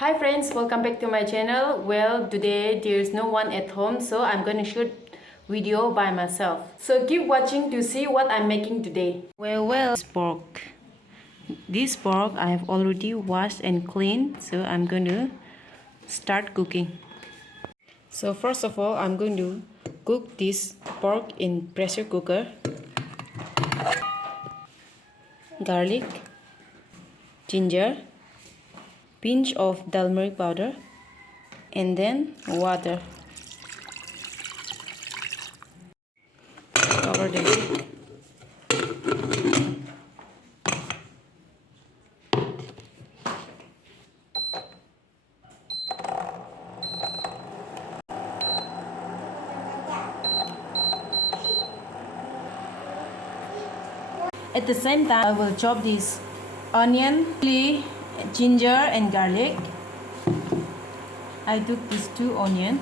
Hi friends, welcome back to my channel. Well, today there's no one at home, so I'm gonna shoot video by myself. So keep watching to see what I'm making today. This pork. This pork I have already washed and cleaned, so I'm going to start cooking. So first of all, I'm going to cook this pork in pressure cooker. Garlic, ginger, pinch of turmeric powder, and then water. Cover the lid. At the same time, I will chop this onion, ginger and garlic. I took these 2 onions.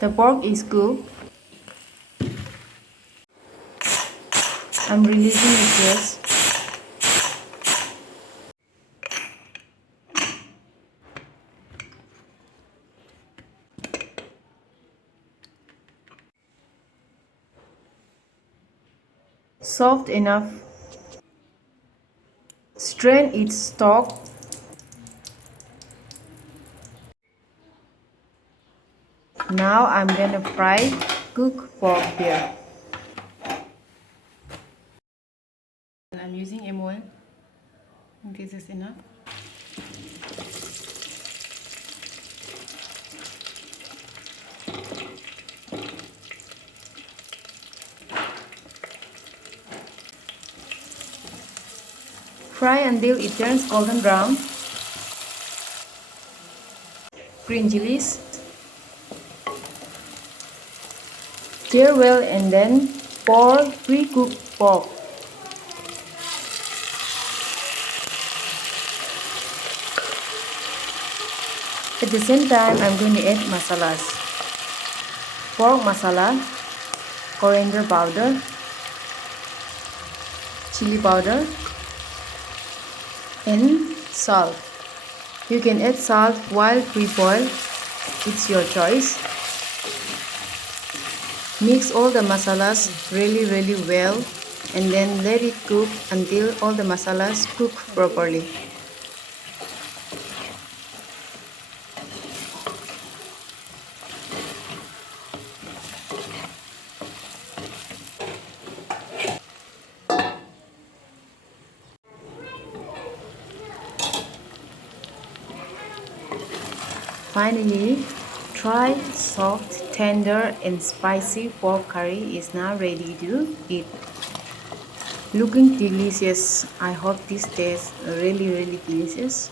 The pork is cooked. I'm releasing the gas. Soft enough. Strain its stock. Now I'm gonna fry cooked pork here. I'm using oil. This is enough. Fry until it turns golden brown. Green chilies. Stir well and then pour pre-cooked pork. At the same time, I'm going to add masalas. Pork masala, coriander powder, chili powder, and salt. You can add salt while pre-boiled, it's your choice. Mix all the masalas really well and then let it cook until all the masalas cook properly. Finally, dry, soft, tender and spicy pork curry is now ready to eat. Looking delicious. I hope this tastes really delicious.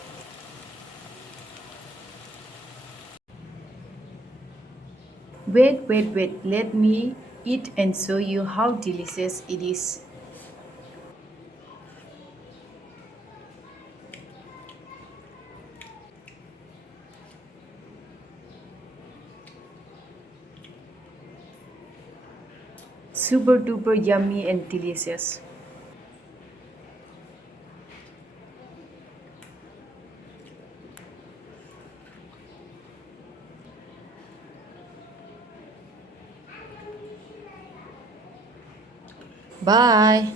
Wait, let me eat and show you how delicious it is. Super duper yummy and delicious. Bye.